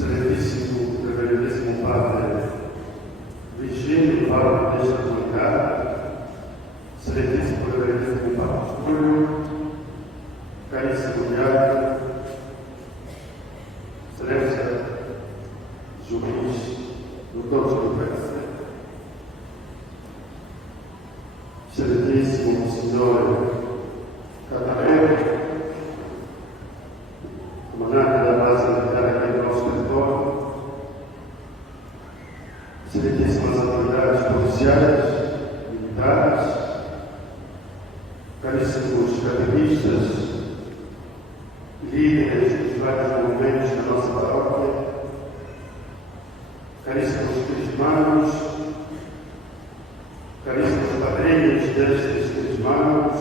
Excelentíssimo Reverendíssimo Padre Virgínio Paulo desta comunidade, Excelentíssimo Reverendíssimo Padre Júlio, caríssimo diácono, Excelência Juiz, doutores do PSC, Excelentíssimo Senhor Catarina, comandante da base militar aqui do nosso território, excelentíssimas autoridades policiais, militares, caríssimos catequistas, líderes dos vários movimentos da nossa paróquia, caríssimos crismanos, caríssimos padrinhos destes crismanos,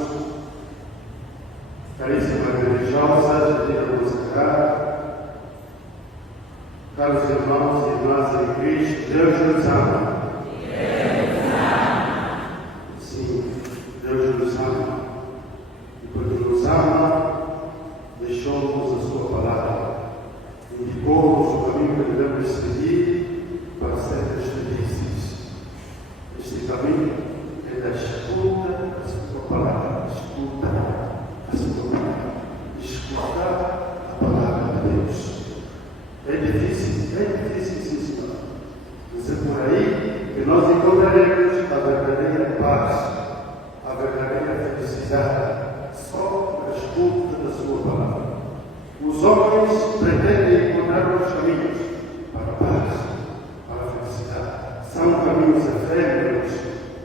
caríssimas religiosas de vida consagrada, caros irmãos e irmãs em Cristo, Deus nos ama. Sim, Deus nos ama. E porque nos ama, deixou-nos a sua palavra. Indicou-nos o caminho que devemos seguir para sermos felizes. Este caminho é da escuta da sua palavra. Escuta a sua palavra. Escutar a palavra de Deus. É difícil, sim, senhor. Mas é por aí que nós encontraremos a verdadeira paz, a verdadeira felicidade, só na escuta da sua palavra. Os homens pretendem encontrar os caminhos para a paz, para a felicidade. São caminhos efêmeros,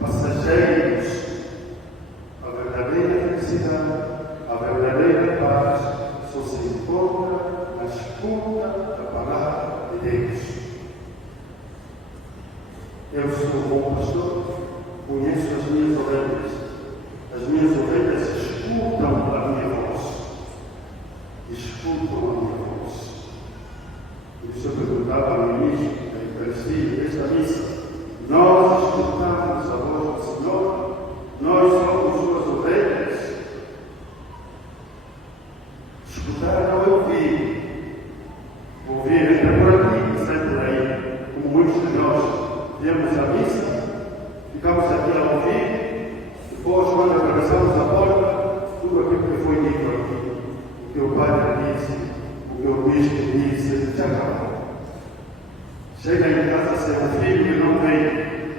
passageiros. A verdadeira felicidade, a verdadeira paz, só se encontra na escuta da palavra de Deus. Eu sou um bom pastor, conheço as minhas ovelhas. As minhas ovelhas escutam a minha voz. Escutam a minha voz. Por isso eu perguntava no início da Eucaristia, desta missa, nós escutamos a voz do Senhor, nós somos suas ovelhas. Escutar não é ouvir. Ouvir entra por aqui, sai por aí. Como muitos de nós viemos à missa, ficamos aqui a ouvir, depois, quando atravessamos a porta, tudo aquilo que foi dito aqui, o que o padre disse, o que o bispo disse, já acabou. Chega em casa sem um filho que não veio,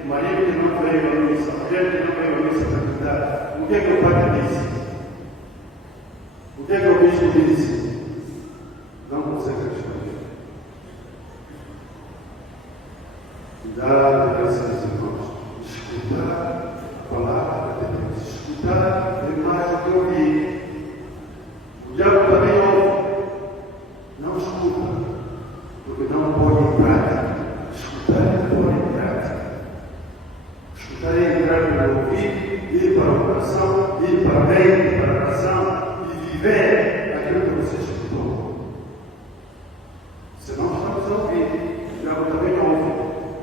um marido que não veio à missa, mulher que não veio à missa para cuidar. O que é que o padre disse? O que é que o bispo disse? Não consegue responder. Cuidado, graças irmãos. Escutar a palavra de Deus. Escutar é mais do que ouvir. O diabo também ouve. Não escuta, porque não põe em prática. Escutar é pôr em prática. Escutar é entrar no ouvido, ir para o coração, ir para a mente, para a razão e viver aquilo que você escutou. Se não estamos a ouvir, o diabo também ouve,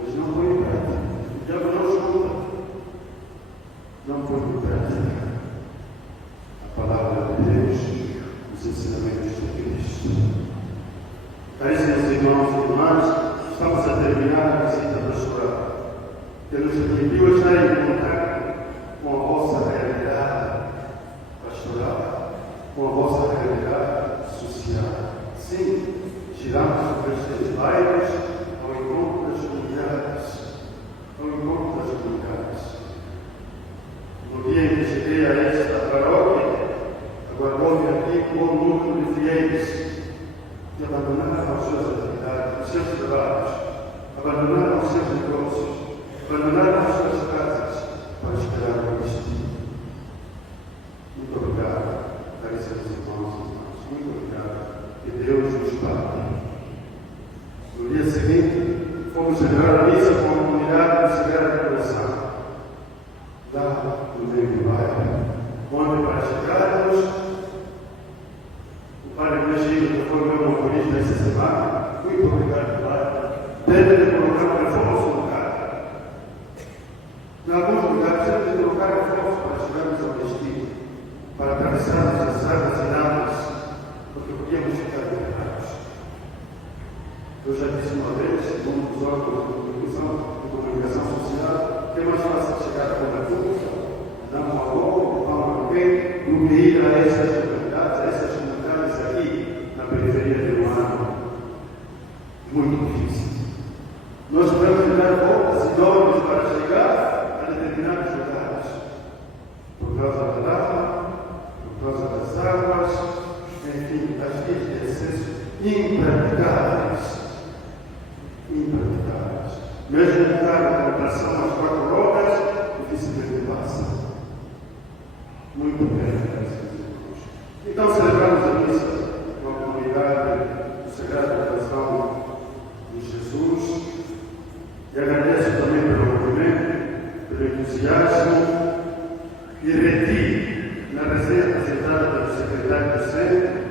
mas não põe em prática. O diabo não escuta, não põe em prática. órgãos de comunicação social, que é mais fácil chegar a uma turma, dar um alô, falar com alguém, do que ir a essas comunidades aqui, na periferia de Luanda. Muito difícil. Nós podemos dar voltas enormes para chegar a determinados lugares, por causa da lava, por causa das águas, enfim, as vias de acesso impraticáveis. Impraticáveis. Mesmo um carro com tração às 4 rodas, dificilmente passa. Muito bem, então celebramos a missa com a comunidade do Sagrado Coração de Jesus e agradeço também pelo movimento, pelo entusiasmo e reti na reserva apresentada pelo secretário do centro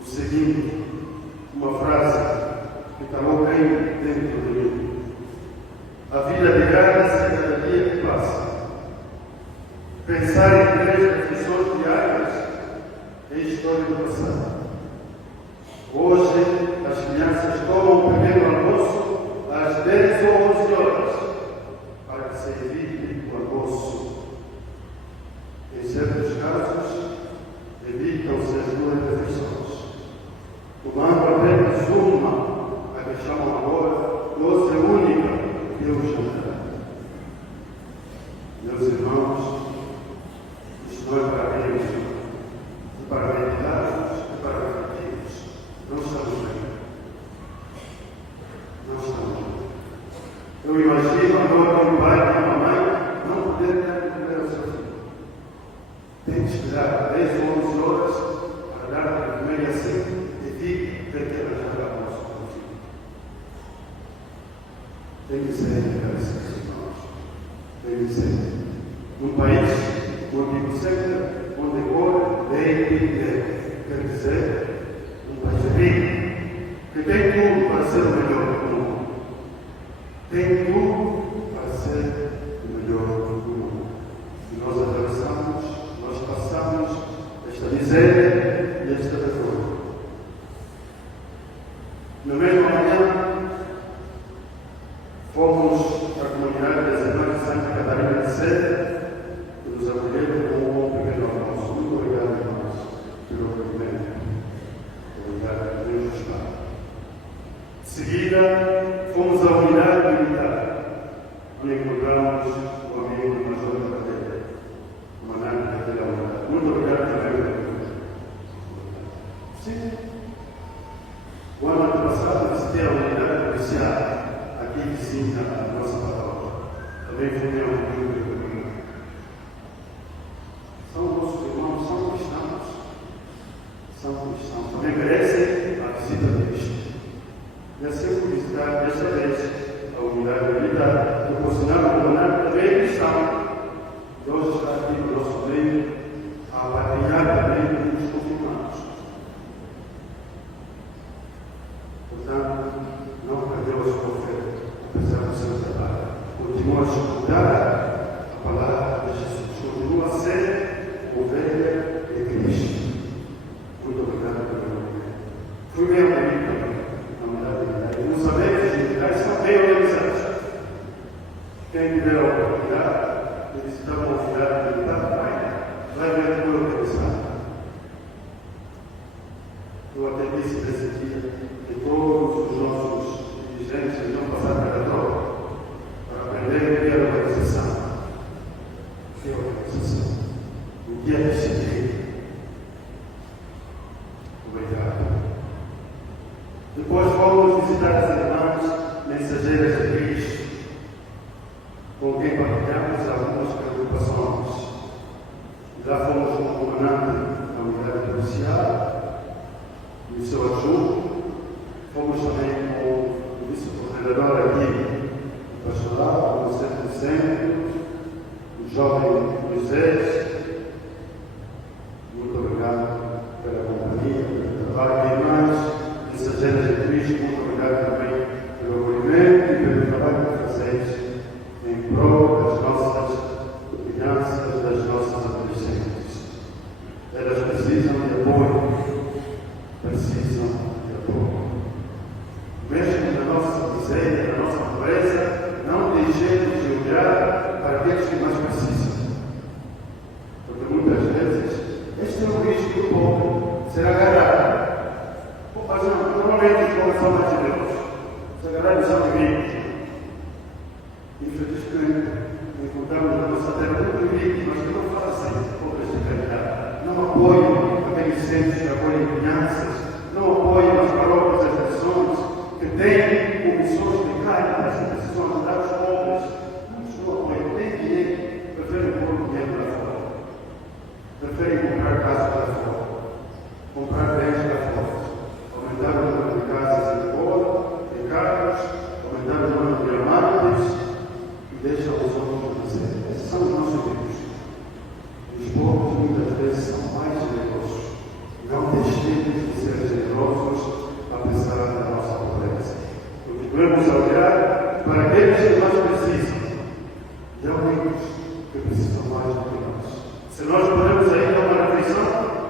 o seguinte, uma frase que calou bem dentro de mim: a vida degrada-se cada dia que passa. Pensar em 3 reflexões diárias é história do passado. Hoje, as crianças tomam o primeiro almoço às 10 ou 11 horas, para que se evite o almoço. Em certos casos, evitam-se as 2 refeições, tomando apenas uma, a que chamam agora dose única, que é o jantar. Meus irmãos, isto não é para Deus, é para ventilarmos, é para refletirmos. Não estamos bem. Não estamos bem. Eu imagino agora um pai e uma mãe não poder dar de comer ao seu filho. Tem que esperar 10 ou 11 horas para dar de comer assim e vir ter que arranjar o nosso filho. Tem que ser, meus irmãos. Tem que ser. Num país onde o centro, onde cor, quer dizer, um país rico, que tem tudo para ser o melhor do mundo. Tem tudo para ser o melhor do mundo. E nós atravessamos, nós passamos esta miséria e esta vergonha. Na mesma manhã, fomos à comunidade das Irmãs de Santa Catarina de Sede, que nos acolheram com um bom primeiro almoço. Muito obrigado, irmãos, pelo acolhimento. Obrigado, Deus nos pague. De seguida, fomos à unidade militar, onde encontramos o amigo do Major da Cadeira, o comandante da Cadeira. Muito obrigado também. Sim. O ano passado, visitei a unidade policial, aqui vizinha a nossa paróquia. Também fui meu amigo. São nossos irmãos, são cristãos. São cristãos. Também merecem a visita de Cristo. E assim eu fui visitar desta vez a unidade militar, que por sinal o comandante também é cristão. E hoje está aqui no nosso meio a partilhar também com os confirmados. Portanto, não perdeu a sua fé, apesar do seu trabalho. Continua a escutar a palavra de Jesus. Continua a ser ovelha de Cristo. Muito obrigado pelo meu. Fui bem amigo na unidade militar. E não sabemos que os militares são bem organizados. Quem tiver a oportunidade de visitar uma unidade militar, vai ver como é organizado. Eu até disse nesse dia que todos os nossos dirigentes deviam passar pela tropa para aprender o que é organização. O que é organização? O que é disciplina? Obrigado. Depois fomos visitar as irmãs mensageiras de Cristo, com quem partilhamos algumas preocupações. Já fomos com o comandante da unidade policial e o seu adjunto. Fomos também com o vice-coordenador aqui do pastoral, o centro de centro, o jovem Moisés. Muito obrigado pela companhia, pelo trabalho de irmãs, mensageiras de Cristo. Muito obrigado também pelo acolhimento e pelo trabalho que fazeis em prol das nossas crianças, das nossas adolescentes. Elas precisam de apoio, precisam de apoio. Mesmo na nossa miséria, infelizmente, encontramos na nossa terra muito vítimas que não fazem obras de caridade, não apoiam aqueles centros que apoiam crianças, não apoiam as paróquias das missões, que têm comissões de caritas que precisam ajudar os pobres, não apoiam, têm dinheiro, preferem pôr dinheiro lá fora, preferem comprar casas lá fora, comprar bens lá fora, aumentar o número de casas em fora, de carros, aumentar o número de amantes e deixam os outros fazer. Esses são os nossos filhos. Os povos muitas vezes são mais generosos. Não deixemos de ser generosos apesar da nossa pobreza. Porque devemos olhar para aqueles que mais precisam. E há muitos que precisam mais do que nós. Se nós podemos ainda uma refeição,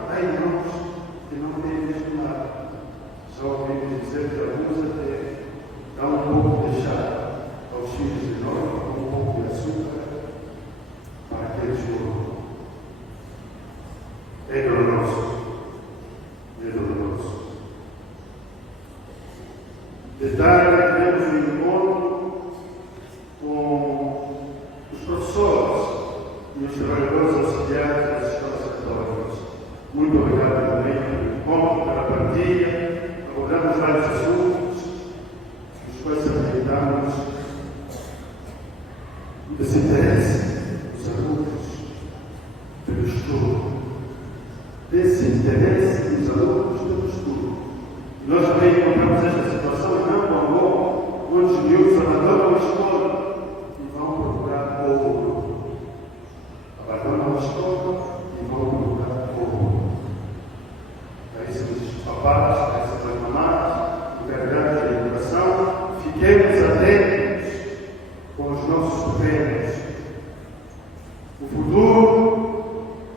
há irmãos que não têm mesmo nada. Só ouvimos dizer que alguns até dão um pouco de chá aos filhos de nós, um pouco de açúcar para aqueles que morram. É doloroso. É doloroso. Detalhe, temos um encontro com os professores e os trabalhadores auxiliares das escolas católicas. Muito obrigado também pelo encontro, pela partilha. Abordamos vários assuntos, os quais apresentamos o desinteresse dos alunos pelo estudo. Desinteresse dos alunos pelo estudo. Nós também encontramos esta situação em Campo Angô, onde os miúdos abandonam a escola e vão procurar ouro. Abandonam a escola e vão procurar ouro. Aí são os papás, aí são as mamás, encarregados da educação. Fiquemos atentos com os nossos governos. O futuro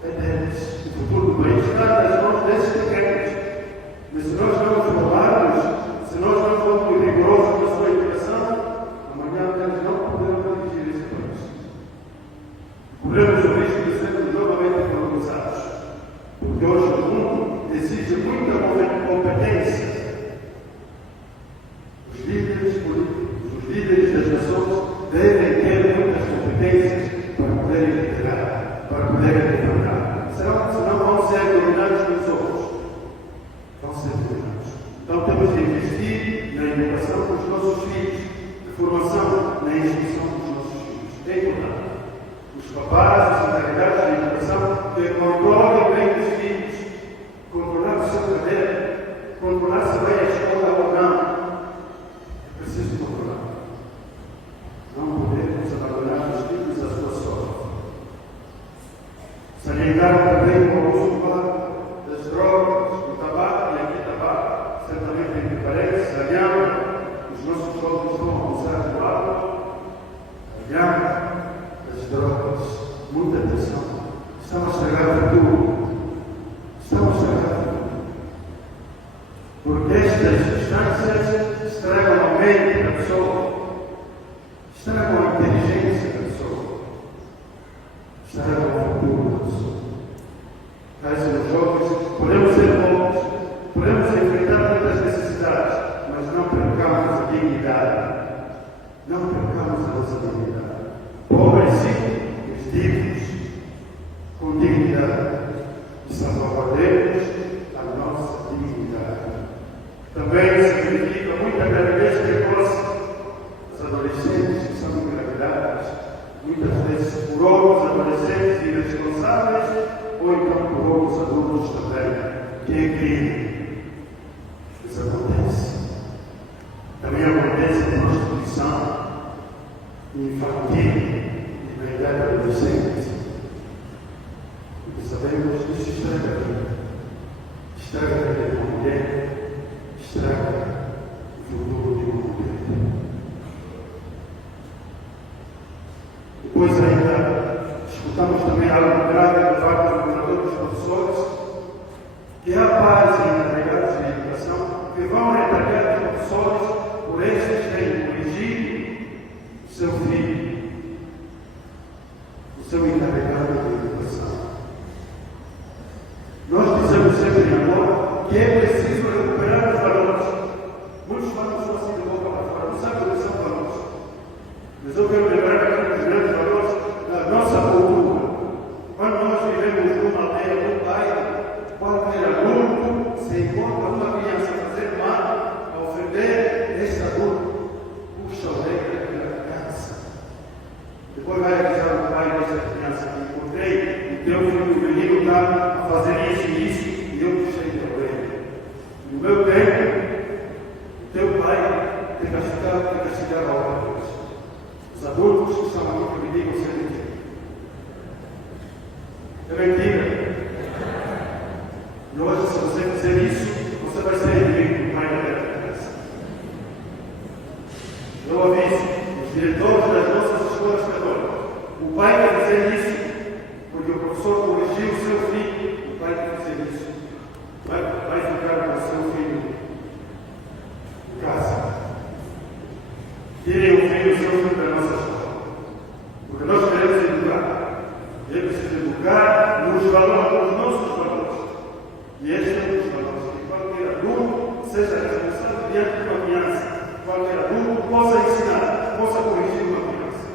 é deles. O futuro do país está nas mãos desses pequenos. Mas se nós não formarmos, se nós não formos rigorosos na sua educação, amanhã eles não poderão dirigir esse país. Corremos o risco de sermos novamente colonizados. Porque hoje o mundo exige muita competência. Os líderes políticos, os líderes das nações devem ter muitas competências para poderem liderar, para poderem governar. Senão vão ser dominados pelos outros. Vão ser dominados. Então temos de investir na educação dos nossos filhos, na formação, na instrução dos nossos filhos. É importante. Os papás, os encarregados da educação, que controlem bem os filhos, controlar o seu caderno, controlar se vai à escola ou não. É preciso controlar. Não podemos abandonar os filhos à sua sorte. Salientar também o uso das drogas, do tabaco, e aqui tabaco, certamente me parece, a gama, os nossos jovens estão a abusar do álcool, a gama das drogas, muita atenção, estão a estragar tudo, estão a estragar tudo, porque estas substâncias estragam a mente da pessoa, estragam a inteligência da pessoa, estragam o futuro da pessoa. Fazem os jovens, podemos ser bons, podemos enfrentar muitas necessidades, mas não percamos a dignidade. Não percamos a nossa dignidade. Pobres sim, mas dignos, com dignidade, e salvaguardemos a nossa dignidade. Também significa muita gravidez precoce. As adolescentes que são engravidadas, muitas vezes por outros adolescentes irresponsáveis, ou então por outros adultos também, que é crime. Isso acontece. Também acontece na prostituição infantil e na idade adolescente. Porque sabemos que isso estraga a vida. Estraga a vida de uma mulher, estraga o futuro de uma mulher. Depois ainda escutamos também algo grave do facto do governador dos professores, que há pais e encarregados de educação que vão retalhar os professores por estes terem corrigido o seu filho, o seu encarregado de educação. Nós dizemos sempre em amor que é preciso recuperar os valores. Muitos falam só assim de boca para fora, não sabem o que são valores. Mas eu quero lembrar Depois vai avisar o pai dessa criança que encontrei, o teu filho menino está a fazer isso e isso, e eu puxei para ele. No meu tempo, o teu pai tem que castigar a outra coisa. Os adultos que estão aqui que me digam se é mentira. É mentira. E hoje, se você fizer isso, você vai ser inimigo do pai da criança. Eu aviso os diretores das nossas escolas católicas. O pai vai fazer isso porque o professor corrigiu o seu filho. O pai vai fazer isso. Vai ficar com o seu filho em casa. Tirem o seu filho da nossa escola. Porque nós queremos educar. E é preciso educar nos valores, nos nossos valores. E este é um dos valores que qualquer adulto seja responsável diante de uma criança. Qualquer adulto possa ensinar, possa corrigir uma criança.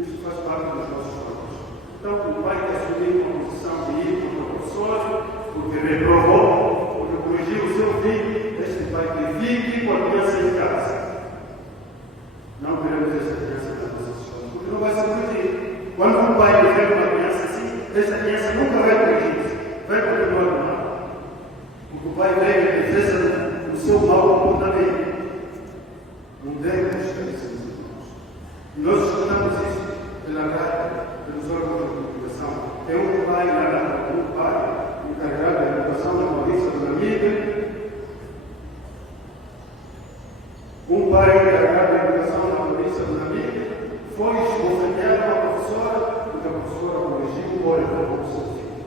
Isso faz parte dos nossos valores. Então, o pai que assumiu uma posição de ir para o professor, porque reprovou, porque corrigiu o seu filho, este pai que fique com a criança em casa. Não queremos esta criança nas nossas escolas, porque não vai ser corrigido. Quando um pai tiver uma criança assim, esta criança nunca vai corrigir-se, vai continuar do mal. Porque o pai veio em defesa do seu mau comportamento. Não devemos estar assim, irmãos. E nós escutamos isso pela rádio, pelos órgãos de comunicação. É um pai encarregado da educação da Maurícia do Namíbia. Um pai encarregado da educação da Maurícia do Namíbia foi esbofeteado uma professora, porque a professora corrigiu o olho do seu filho.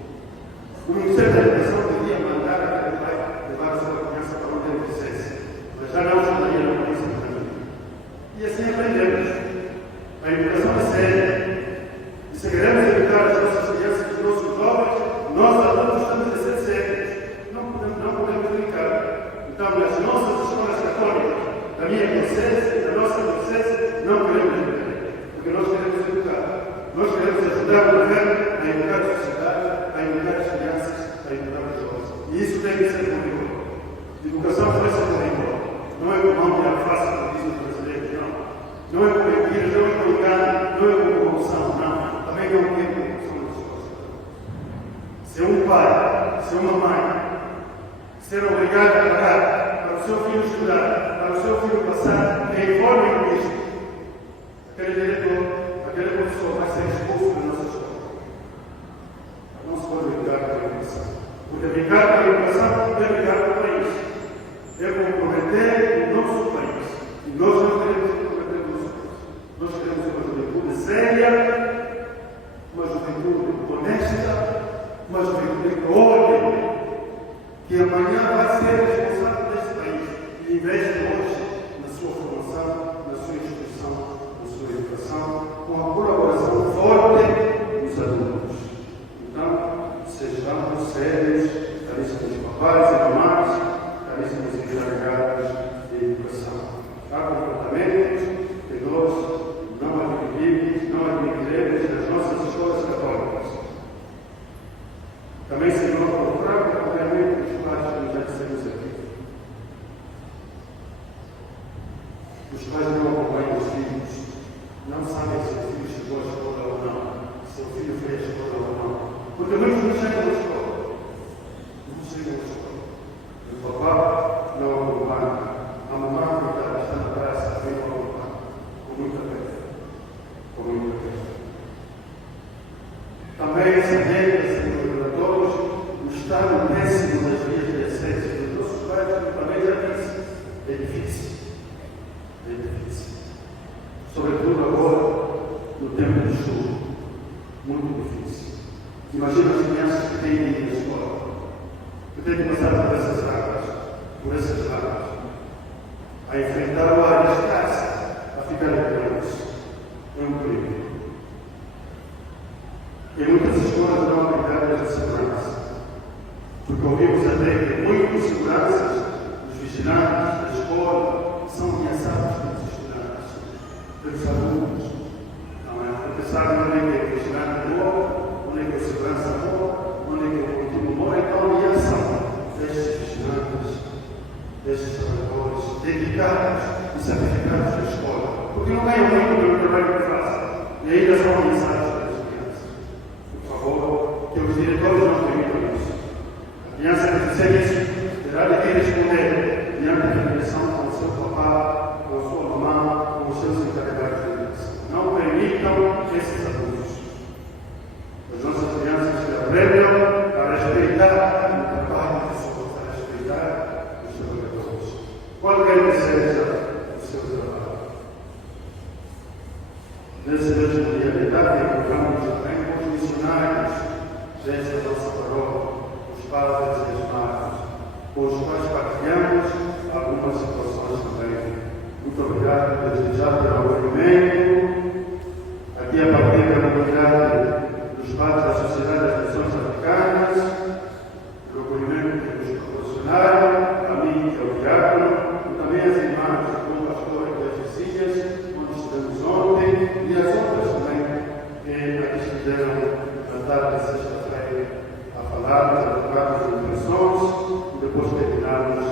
O Ministério da Educação devia mandar aquele pai levar a sua criança para onde ele quisesse, mas já não ajudaria a Maurícia do Namíbia. E assim aprendemos. A educação é séria. E se queremos educar as nossas crianças e os nossos jovens, nós adultos temos de ser sérios. Não podemos brincar. Então, nas nossas escolas católicas, da minha consciência, da nossa consciência, não queremos brincar. Porque nós queremos educar. Nós queremos ajudar o governo a educar a sociedade, a educar as crianças, a educar os jovens. E isso tem que ser com rigor. Educação vai ser com rigor. Não é com mão de alface, como dizem os brasileiros, não. Não é com mentiras, não é com engano, não é com corrupção, não. Também não é com corrupção das pessoas. Se um pai, se uma mãe ser obrigado a pagar para o seu filho estudar, para o seu filho passar, que informe com isto, aquele diretor, aquele professor vai ser expulso da nossa escola. Não se pode brincar com a educação. Porque brincar com a educação é brincar com o país. É comprometer o nosso país. E nós não queremos comprometer o nosso país. Nós queremos uma juventude séria, uma juventude honesta, uma juventude que olhe, que amanhã vai ser responsável deste país e investe hoje na sua formação, na sua instrução, na sua educação, com a colaboração forte dos adultos. Então, sejamos sérios, caríssimos papais e mamães, caríssimos encarregados de educação. Há comportamentos que nós não admitiremos nas nossas escolas católicas. Também se não procurar, obviamente, os pais que já dissemos aqui. Os pais não acompanham os filhos, não sabem se o filho chegou à escola ou não, se o filho fez a escola ou não. Porque muitos não chegam à escola. Não chegam à escola. O papá não acompanha. A mamãe que está na praça vem acompanhar. Com muita pena. Com muita pena. Também se lembra, senhor relatórios, o estado péssimo das vias de acesso dos nossos bairros, que também já disse, é difícil. É difícil. Sobretudo agora, no tempo de chuva. Muito difícil. Imagina as crianças que têm que ir à escola, que têm que passar por essas águas, a enfrentar o ar escasso, a ficar grandes. É um perigo. E muitas escolas não aplicadas de segurança, porque ouvimos até que muitos seguranças, os vigilantes da escola, são ameaçados pelos estudantes, pelos alunos. Não é? Porque sabem onde é que o vigilante mora, onde é que o segurança mora, onde é que o último mora, então a ameaçam destes vigilantes, destes trabalhadores, dedicados e sacrificados na escola. Porque não ganham muito pelo trabalho que fazem. E ainda só uma mensagem para as crianças. Por favor, que os diretores não permitam isso. A criança que fizer isso terá de responder diante da direção com o seu papá, com a sua mamãe, com os seus encarregados de educação. Não permitam esses abusos. As nossas crianças que aprendam a respeitar o trabalho das pessoas, a respeitar os trabalhadores. Qualquer que seja o seu trabalho. Nesse mesmo dia de tarde, encontramos também com os missionários desta nossa paróquia, os padres e as madres, com os quais partilhamos algumas situações também. Muito obrigado desde já pelo acolhimento. Aqui a partir da comunidade dos padres da Sociedade das Missões Africanas, pelo acolhimento que nos proporcionaram, a mim e ao diácono, e também as irmãs do pastor das Cecílias, onde estivemos ontem, e as outras também que aqui estiveram na tarde de sexta-feira a falar, a trocar as impressões, e depois terminarmos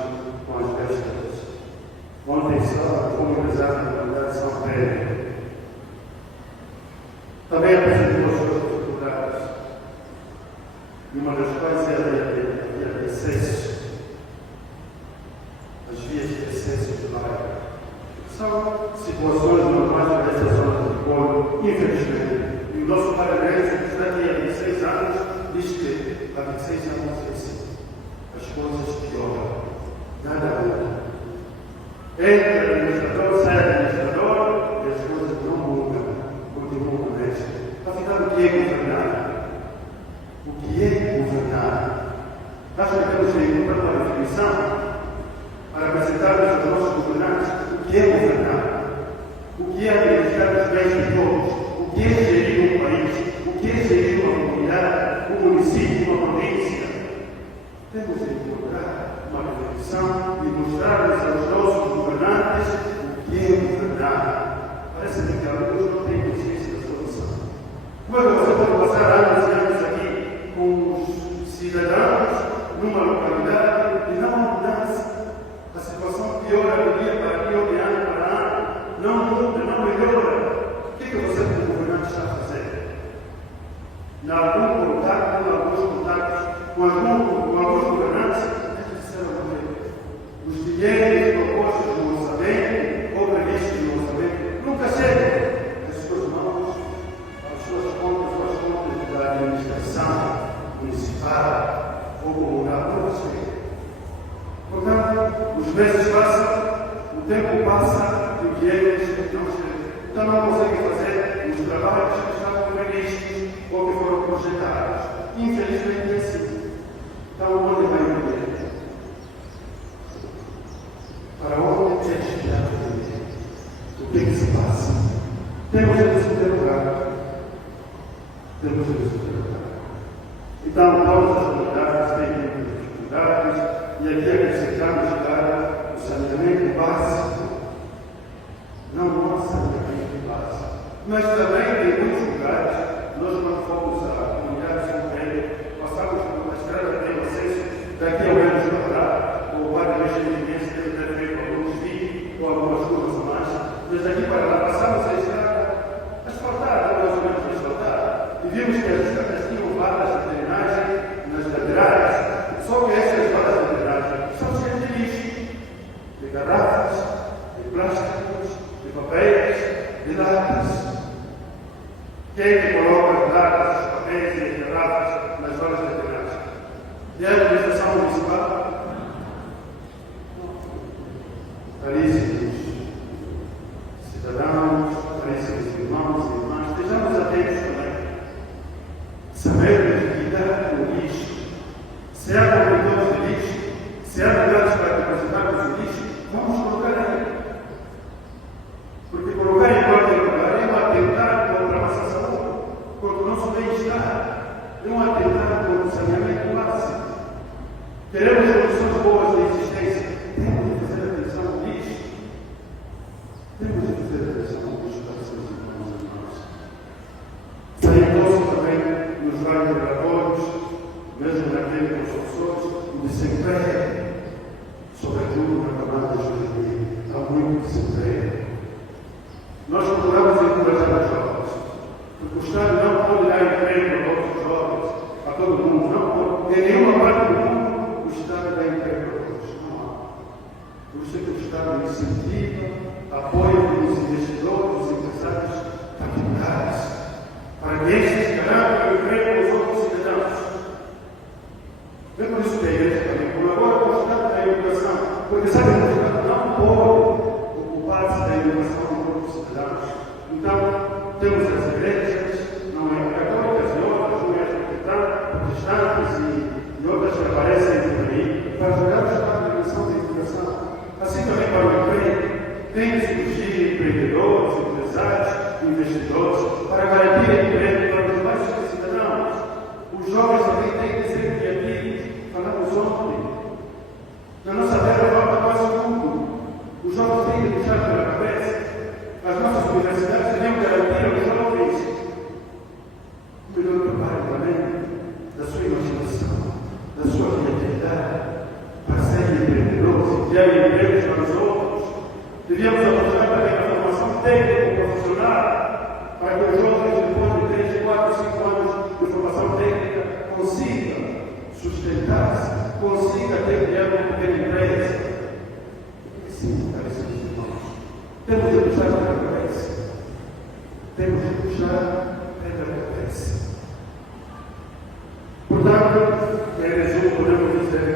com as festas. Ontem fomos rezar na comunidade de São Pedro. Também apresentou as suas dificuldades, e uma das quais é a via de acesso, as vias de acesso do bairro. São situações normais dessa zona de Polo, infelizmente. E o nosso paranaense, que está aqui há 26 anos, diz que há 26 anos é assim. As coisas pioram. Nada muda. Entra administrador, sai administrador, e as coisas não mudam. Continuam com isso. Afinal, o que é governar? O que é governar? Nós temos que encontrar uma definição para apresentarmos aos nossos governantes o que é governar, o que é administrar os bens de todos, o que é gerir um país, o que é gerir uma comunidade, um município, uma província. Temos de encontrar uma definição e mostrar-lhes aos nossos governantes o que é governar. Parece-me que alguns não têm consciência da solução. Como é que você pode passar anos e anos aqui com os cidadãos numa localidade e não há mudança? A situação piora de dia para dia, de ano para ano, não muda, não melhora. O que você, como governante, está a fazer? Em algum contato, alguns contatos com alguns governantes, eles disseram que os dinheiros propostos no orçamento ou previstos no orçamento nunca chegam às suas mãos, às suas contas da administração municipal ou comunal, nunca chegam. Portanto, os meses passam, o tempo passa e o dinheiro não chega. Então não conseguem fazer os trabalhos que estavam previstos ou que foram projetados. Infelizmente é assim. Então onde vai o dinheiro? Para onde é destinado o dinheiro? O que é que se passa? Temos de nos interrogar. Temos de nos interrogar. Então, todas as comunidades têm muitas dificuldades. E aqui acrescentamos para o saneamento básico. Não há saneamento básico. Mas também em muitos lugares, nós quando fomos à comunidade de São Pedro, passamos por uma estrada que tem acesso daqui ao Enos Quadrado, ou o Padre Mexerimense deve ter feito alguns vídeos, ou algumas curvas a mais. Desde aqui para lá passamos a estrada asfaltada, mais ou menos asfaltada, e vimos que as estradas tinham valas de drenagem nas laterais, só que essas valas de drenagem são cheias de lixo, de garrafas, de plásticos, de papéis, de latas. Quem que coloca as latas, os papéis e as garrafas nas valas de drenagem? E a administração municipal? Caríssimos cidadãos, caríssimos irmãos e irmãs, estejamos atentos também. Sabermos lidar com o lixo. Se há contentores de lixo, se há lugares para depositarmos o lixo, vamos colocar aí. Porque colocar em qualquer lugar é um atentado contra a nossa saúde, contra o nosso bem-estar, é um atentado contra o saneamento básico. Queremos condições boas de existência, temos de fazer atenção ao lixo. Temos de fazer atenção ao lixo para os seus irmãos e irmãs. Salientou-se também nos vários relatórios, mesmo naquele com os professores, o desemprego, sobretudo na camada juvenil. Há muito desemprego. Nós procuramos encorajar os jovens. temos as igrejas, não é católicas e outras, não é protestantes e outras que aparecem por aí, para ajudar a dimensão da educação. Assim também para o emprego, tem que surgir empreendedores, empresários, investidores, para garantir emprego para os mais cidadãos. Os jovens também têm que ser criativos, falamos ontem. Na nossa terra falta quase tudo. Os jovens têm que puxar pela cabeça. As nossas universidades devem garantir aos jovens o melhor preparo da sua imaginação, da sua criatividade, para serem empreendedores e criarem empregos para os outros. Devíamos apostar também na formação técnica profissional, para que os jovens, depois de 3, 4, 5 anos de formação técnica, consigam sustentar-se, consigam ter criado uma pequena empresa. Sim, caríssimos irmãos, temos de puxar pela cabeça. Temos de puxar pela cabeça. Portanto, em resumo, podemos dizer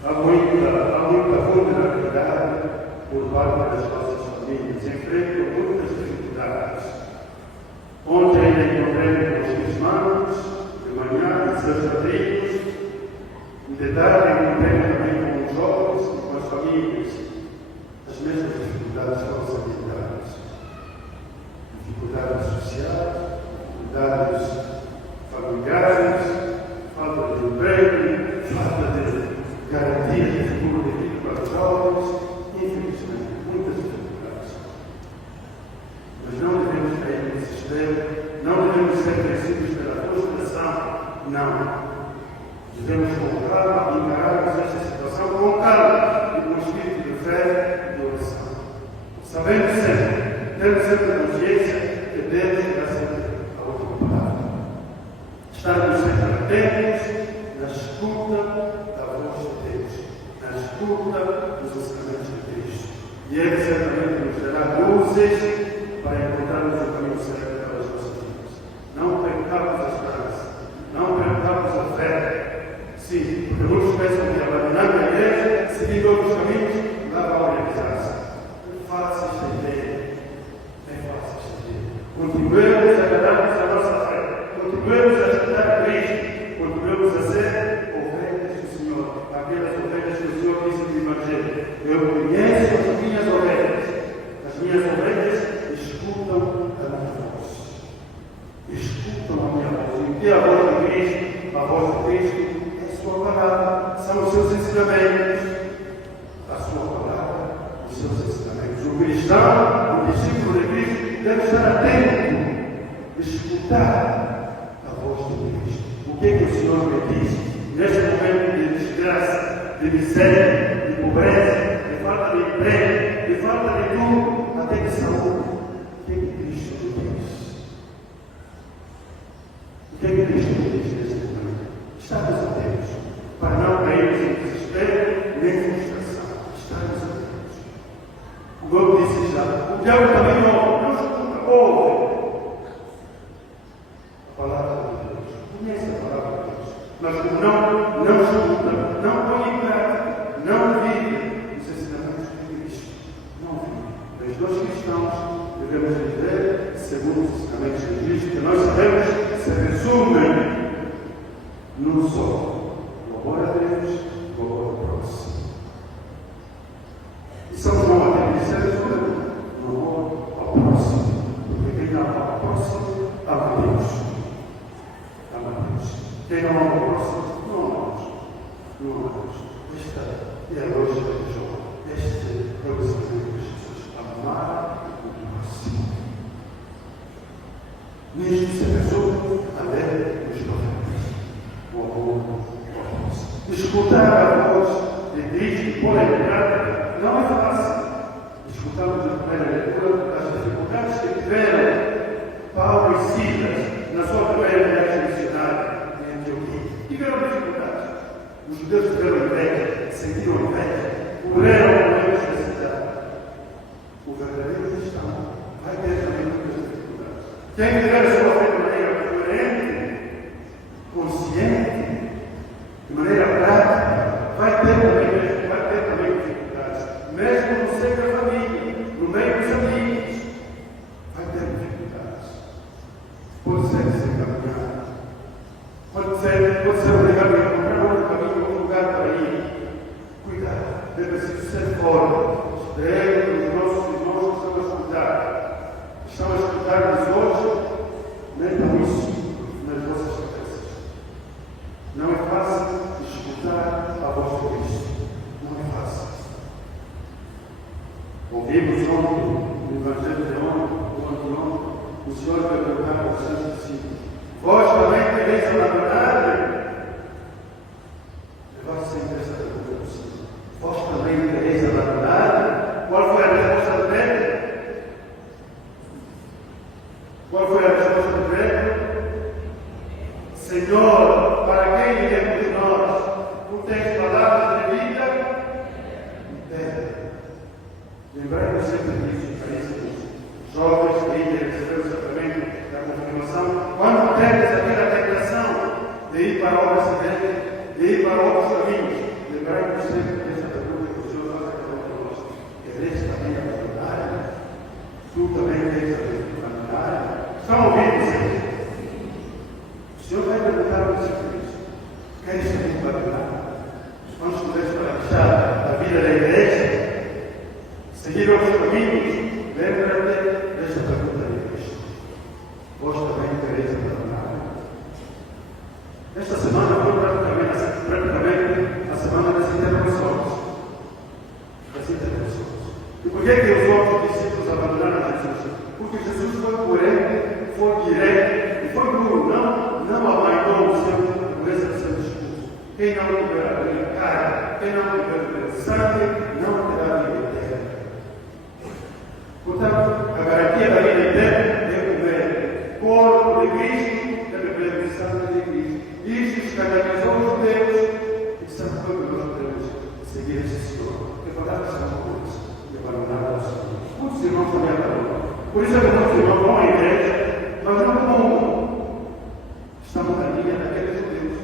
que há muita vulnerabilidade por parte das nossas famílias, enfrentam muitas dificuldades. Ontem ainda encontrei com os irmãos, de manhã, e seus amigos, em detalhe encontrei também com os jovens e com as famílias, as mesmas dificuldades foram salientadas. Dificuldades sociais, dificuldades familiares, falta de emprego, falta de garantia de futuro de vida para os jovens, infelizmente, muitas dificuldades. Mas não devemos cair no sistema, não devemos ser vencidos pela frustração, não. Devemos com calma encararmos esta situação com calma e com espírito de fé e de oração. Sabendo sempre, tendo sempre a consciência que Deus dá sempre a última palavra. Estarmos sempre atentos na escuta da voz de Deus, na escuta dos ensinamentos de Cristo. E Ele certamente nos dará luzes para encontrarmos o caminho certo para as nossas vidas. Não percamos a esperança, não percamos a fé. Sim, porque muitos pensam que abandonando a igreja, seguindo outros caminhos, lá vai organizar-se. É fácil entender. É fácil entender. Continuemos a ganarmos a nossa fé. Continuemos a estudar Cristo. Continuemos a ser ovelhas do Senhor. Aquelas ovelhas que o Senhor disse no Evangelho. Eu conheço as minhas ovelhas. As minhas ovelhas escutam a minha voz. Escutam a minha voz. E que a voz de Cristo, a voz de Cristo, sua palavra, são os seus ensinamentos. A sua palavra, os seus ensinamentos. O cristão, o discípulo de Cristo, deve estar atento, escutar a voz de Cristo. O que o Senhor me diz neste momento de desgraça, de miséria, de pobreza, de falta de emprego, de falta de tudo, até de saúde? O que Cristo me diz? O que Cristo me diz neste momento? Estamos atentos para não cairmos em desespero nem frustração. Estamos atentos. O Gomes disse já: o diabo também não escuta, ouve a palavra de Deus, conhece a palavra de Deus, mas como não escuta, não põe em prática, não vive os ensinamentos de Cristo, não vive. Mas nós cristãos devemos viver segundo os ensinamentos de Cristo, que nós sabemos se resumem num só: o amor a Deus, o amor ao próximo. E São João até disse: no amor ao próximo, porque quem ama ao próximo ama Deus. Ama Deus. Quem não ama ao próximo, não ama Deus. Não ama Deus. Esta é a lógica de João. Este é o ensinamento de Jesus: amar o próximo. Nisto se resume a lei dos profetas. O amor ao próximo. Escutar a voz de Cristo e pôr em prática não é fácil. Escutamos na primeira leitura as dificuldades que tiveram Paulo e Silas na sua primeira viagem missionária em Antioquia. Tiveram dificuldades. Os judeus tiveram inveja, sentiram inveja, puderam morrer na cidade. O verdadeiro cristão vai ter também muitas dificuldades. Tem que ter a sua fé de maneira coerente, consciente, de maneira prática, vai ter também dificuldades, mesmo no seio da família, no meio dos amigos, vai ter dificuldades. pode ser sem caminhar, pode ser obrigado a encontrar outro caminho, outro lugar para ir. Cuidado, é preciso ser forte. Os nossos irmãos que estão a escutar-nos hoje, metam isso nas vossas cabeças. Não é fácil escutar a voz de Cristo. Não é fácil. Ouvimos ontem, no Evangelho de ontem, o Senhor vai perguntar aos seus discípulos: vós também quereis abandonar-me? Levai sempre essa pergunta ao Senhor. Vós também quereis abandonar-me? Qual foi a resposta de Pedro? Qual foi a resposta de Pedro? Senhor, para quem iremos nós? Tu tens palavras de vida? Pedro. Lembrando sempre disso, caríssimos jovens que ainda receberam o sacramento da confirmação, quando teres aquela tentação de ir para o Ocidente, de ir para outros caminhos, lembrando sempre dessa pergunta que o Senhor faz a cada um de nós: queres também abandonar? Tu também queres abandonar? Estão ouvindo isso? O Senhor vai perguntar aos discípulos: queres também abandonar? Vamos poder para deixar a vida da igreja, seguir outros caminhos? Lembra-te desta pergunta de Cristo: vós também quereis abandonar? Esta semana foi praticamente a semana das intervenções. E por que os outros discípulos abandonaram Jesus? Porque Jesus foi coerente, foi direto e foi duro. Não amainou o seu, a pureza do seu discurso. Quem não tiver a carne, quem não tiver sangue, não terá vida eterna. Portanto, a garantia da vida eterna é comer corpo de Cristo, é beber o sangue de Cristo. Isto escandalizou os judeus e sabe como nós podemos seguir esse Senhor? Preparar os amores e abandonar os amores. Muitos irmãos também abandonam. Por isso é que muitos irmãos vão à igreja, mas não como um. Estamos na linha daqueles judeus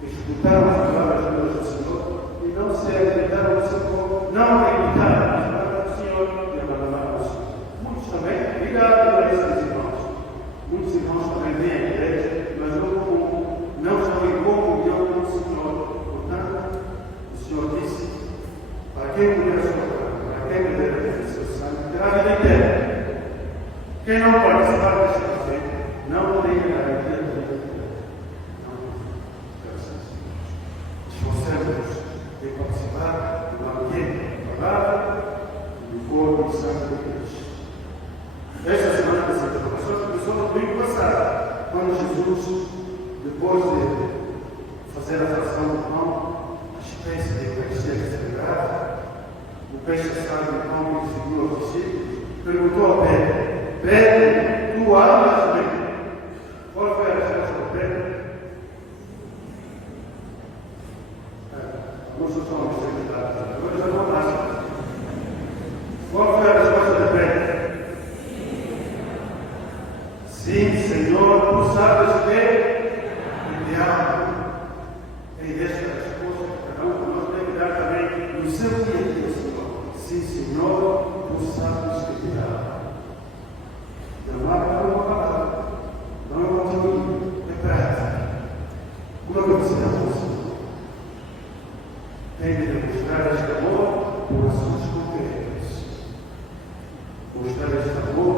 que escutaram as palavras de Deus do Senhor e não se acreditaram no Senhor, não acreditaram nas palavras do Senhor e abandonaram o Senhor. Muitos também, obrigado por esses irmãos. Muitos irmãos também vêm à igreja, mas não estão em comunhão com o Senhor. Portanto, o Senhor disse: para quem comer a sua carne, para quem beber o seu sangue, terá vida eterna. Quem não participar deste café, não tem garantia de vida eterna. Esforcemos-nos em participar do banquete da palavra e do corpo e sangue de Cristo. Esta semana das interpretações começou no domingo passado, quando Jesus, depois de fazer a fração do pão, a espécie de Eucaristia que celebrava, o peixe assado do pão que seguiu aos discípulos, perguntou a Pedro: Pedro, tu amas-me? Qual foi a resposta de Pedro? Não sou só uma extremidade, agora já não acho. Qual foi a resposta de Pedro? Sim, Senhor, tu sabes que te amo. E esta resposta que cada um de nós deve dar também no seu dia a dia, Senhor. Sim, Senhor, tu sabes que te amo. Não há uma palavra, não é uma teoria, é prática. Uma demonstração, Senhor. Tem de demonstrar este amor por ações concretas. Mostrar este amor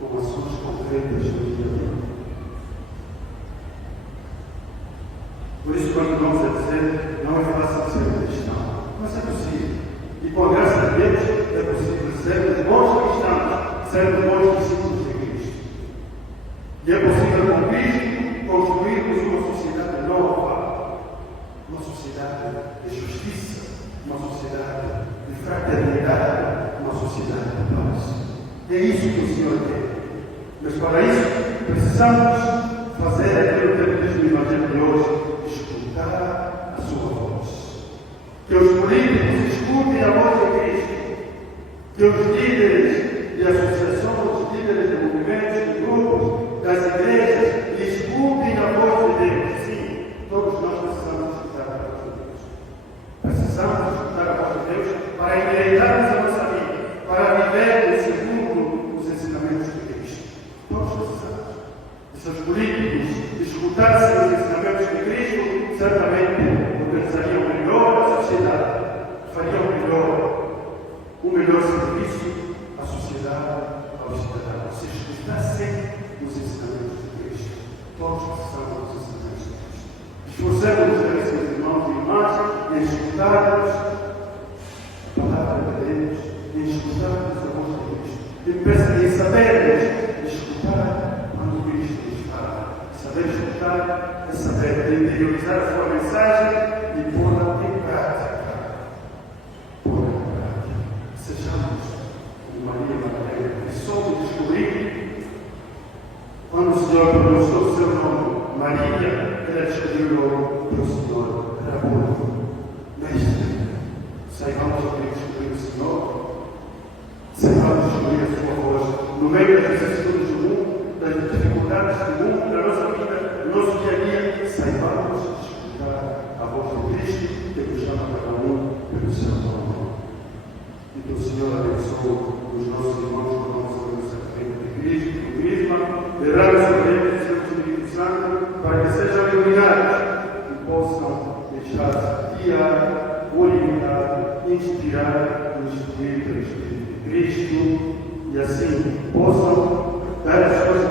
com ações concretas no dia a dia. Por isso, quando vamos a dizer, não é fácil ser cristão, mas é possível. E com a graça de Deus, é possível sermos bons cristãos, sermos bons discípulos de Cristo. E é possível, com Cristo, construirmos uma sociedade nova, uma sociedade de justiça, uma sociedade de fraternidade, uma sociedade de paz. É isso que o Senhor quer. Mas para isso, precisamos fazer aquilo que diz no Evangelho de hoje: escutar a sua voz. Que os políticos escutem a voz de Cristo. Que os líderes de associações, os líderes de movimentos, de grupos, das igrejas, escutem a voz de Deus. Sim, todos nós precisamos escutar a voz de Deus. Precisamos escutar a voz de Deus para endireitarmos a nossa vida, para viver segundo os ensinamentos de Cristo. Todos precisamos. melhor serviço à sociedade, ao cidadão. Ou seja, está sempre nos ensinamentos de Cristo. Todos precisamos dos ensinamentos de Cristo. Esforçamos-nos, meus irmãos e irmãs, em escutarmos a palavra de Deus, em escutarmos a voz de Cristo, em sabermos escutar quando Cristo nos fala. Saber escutar é saber interiorizar a sua mensagem e pôr-la em prática. Sejamos como Maria Madalena, que soube descobrir, quando o Senhor pronunciou o seu nome, Maria, ela descobriu para o Senhor, Rabi, Mestre. Saibamos o que descobrir o Senhor, saibamos descobrir a sua voz, no meio das vicissitudes do mundo, das dificuldades do mundo, da nossa vida, do nosso dia a dia, saibamos escutar a voz de Cristo, que nos chama cada um pelo seu nome. E que o Senhor abençoe os nossos irmãos com a nossa sacramento de Cristo, do Crisma, derrame sobre eles o seu Espírito Santo, para que sejam iluminados e possam deixar-se guiar, orientar, inspirar no Espírito de Cristo, e assim possam dar as suas